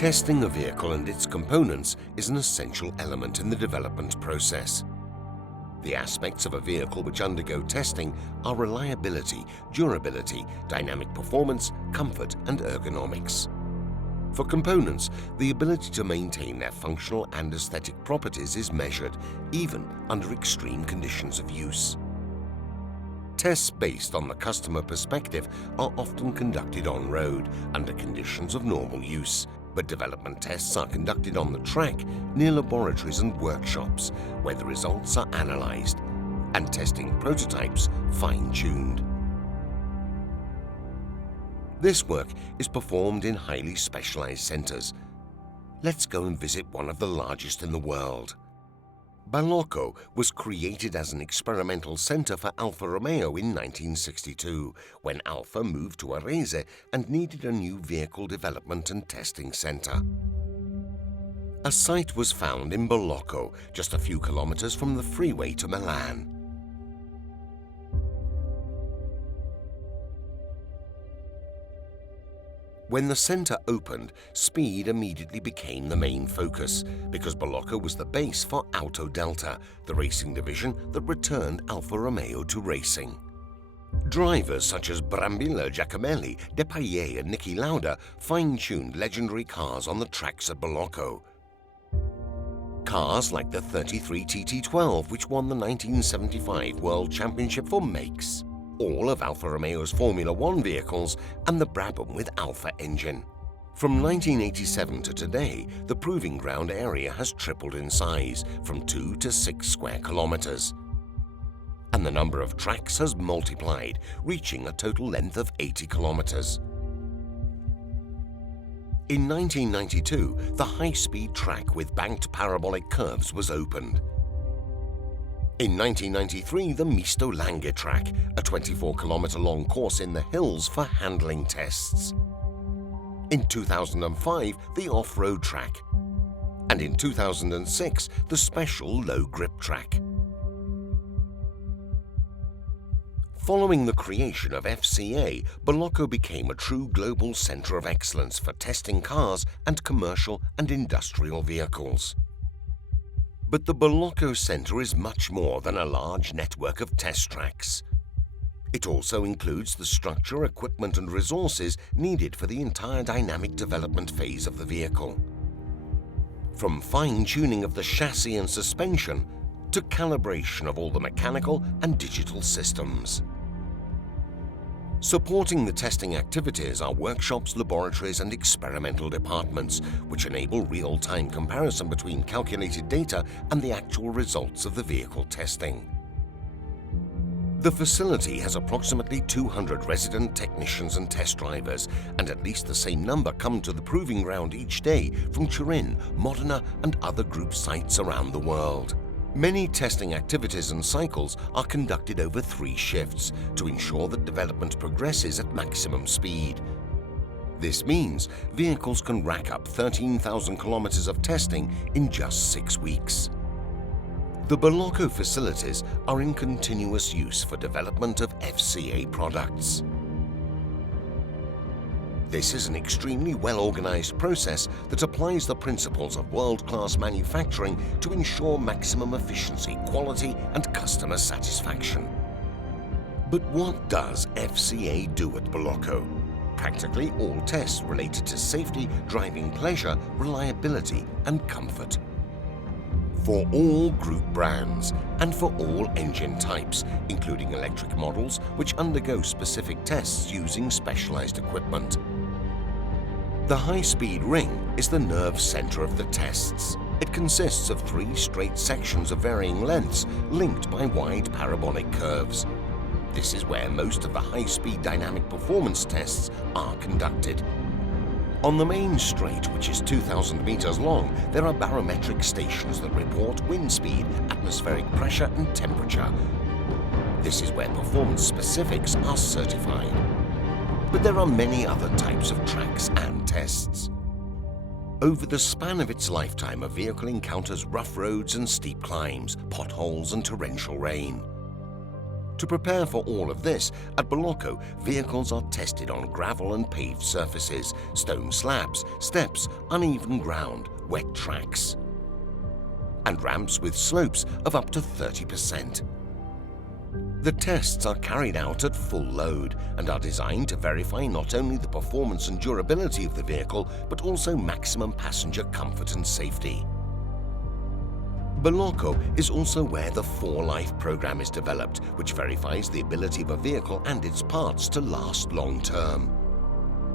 Testing a vehicle and its components is an essential element in the development process. The aspects of a vehicle which undergo testing are reliability, durability, dynamic performance, comfort, and ergonomics. For components, the ability to maintain their functional and aesthetic properties is measured, even under extreme conditions of use. Tests based on the customer perspective are often conducted on-road under conditions of normal use, but development tests are conducted on the track near laboratories and workshops where the results are analyzed and testing prototypes fine-tuned. This work is performed in highly specialized centers. Let's go and visit one of the largest in the world. Balocco was created as an experimental center for Alfa Romeo in 1962, when Alfa moved to Arese and needed a new vehicle development and testing center. A site was found in Balocco, just a few kilometers from the freeway to Milan. When the center opened, speed immediately became the main focus because Balocco was the base for Auto Delta, the racing division that returned Alfa Romeo to racing. Drivers such as Brambilla Giacomelli, Depailler and Niki Lauda fine-tuned legendary cars on the tracks at Balocco. Cars like the 33 TT12, which won the 1975 World Championship for makes, all of Alfa Romeo's Formula One vehicles, and the Brabham with Alfa engine. From 1987 to today, the proving ground area has tripled in size from 2 to 6 square kilometers. And the number of tracks has multiplied, reaching a total length of 80 kilometers. In 1992, the high-speed track with banked parabolic curves was opened. In 1993, the Misto Langhe track, a 24-kilometer-long course in the hills for handling tests. In 2005, the off-road track. And in 2006, the special low-grip track. Following the creation of FCA, Balocco became a true global center of excellence for testing cars and commercial and industrial vehicles. But the Balocco Center is much more than a large network of test tracks. It also includes the structure, equipment and resources needed for the entire dynamic development phase of the vehicle. From fine-tuning of the chassis and suspension to calibration of all the mechanical and digital systems. Supporting the testing activities are workshops, laboratories and experimental departments, which enable real-time comparison between calculated data and the actual results of the vehicle testing. The facility has approximately 200 resident technicians and test drivers, and at least the same number come to the proving ground each day from Turin, Modena and other group sites around the world. Many testing activities and cycles are conducted over 3 shifts to ensure that development progresses at maximum speed. This means vehicles can rack up 13,000 kilometers of testing in just 6 weeks. The Balocco facilities are in continuous use for development of FCA products. This is an extremely well-organized process that applies the principles of world-class manufacturing to ensure maximum efficiency, quality, and customer satisfaction. But what does FCA do at Balocco? Practically all tests related to safety, driving pleasure, reliability, and comfort. For all group brands and for all engine types, including electric models which undergo specific tests using specialized equipment. The high-speed ring is the nerve center of the tests. It consists of 3 straight sections of varying lengths linked by wide parabolic curves. This is where most of the high-speed dynamic performance tests are conducted. On the main straight, which is 2,000 meters long, there are barometric stations that report wind speed, atmospheric pressure and temperature. This is where performance specifics are certified. But there are many other types of tracks and tests. Over the span of its lifetime, a vehicle encounters rough roads and steep climbs, potholes and torrential rain. To prepare for all of this, at Balocco, vehicles are tested on gravel and paved surfaces, stone slabs, steps, uneven ground, wet tracks, and ramps with slopes of up to 30%. The tests are carried out at full load and are designed to verify not only the performance and durability of the vehicle, but also maximum passenger comfort and safety. Balocco is also where the 4-Life program is developed, which verifies the ability of a vehicle and its parts to last long-term.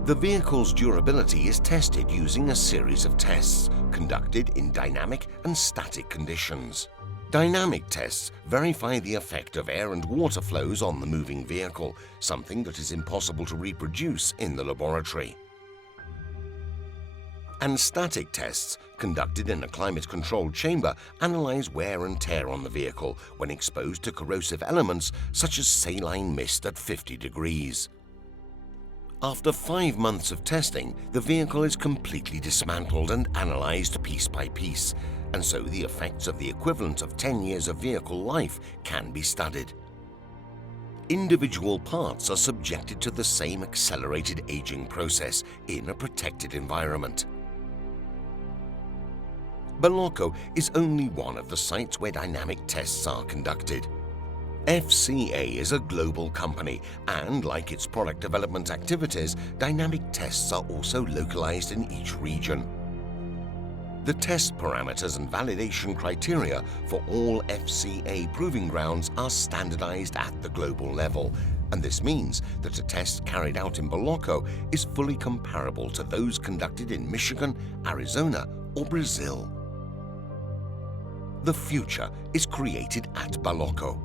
The vehicle's durability is tested using a series of tests conducted in dynamic and static conditions. Dynamic tests verify the effect of air and water flows on the moving vehicle, something that is impossible to reproduce in the laboratory. And static tests, conducted in a climate-controlled chamber, analyze wear and tear on the vehicle when exposed to corrosive elements such as saline mist at 50 degrees. After 5 months of testing, the vehicle is completely dismantled and analyzed piece by piece, and so the effects of the equivalent of 10 years of vehicle life can be studied. Individual parts are subjected to the same accelerated aging process in a protected environment. Balocco is only one of the sites where dynamic tests are conducted. FCA is a global company, and like its product development activities, dynamic tests are also localized in each region. The test parameters and validation criteria for all FCA proving grounds are standardized at the global level, and this means that a test carried out in Balocco is fully comparable to those conducted in Michigan, Arizona, or Brazil. The future is created at Balocco.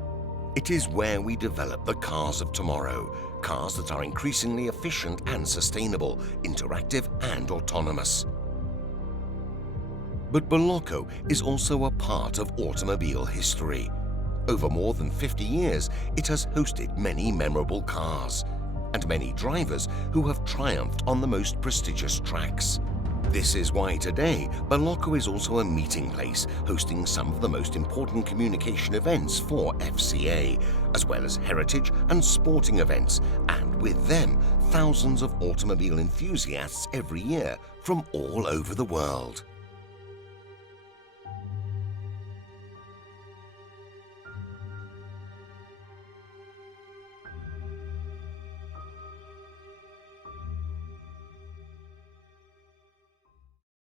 It is where we develop the cars of tomorrow, cars that are increasingly efficient and sustainable, interactive and autonomous. But Balocco is also a part of automobile history. Over more than 50 years, it has hosted many memorable cars and many drivers who have triumphed on the most prestigious tracks. This is why today, Balocco is also a meeting place, hosting some of the most important communication events for FCA, as well as heritage and sporting events, and with them, thousands of automobile enthusiasts every year from all over the world.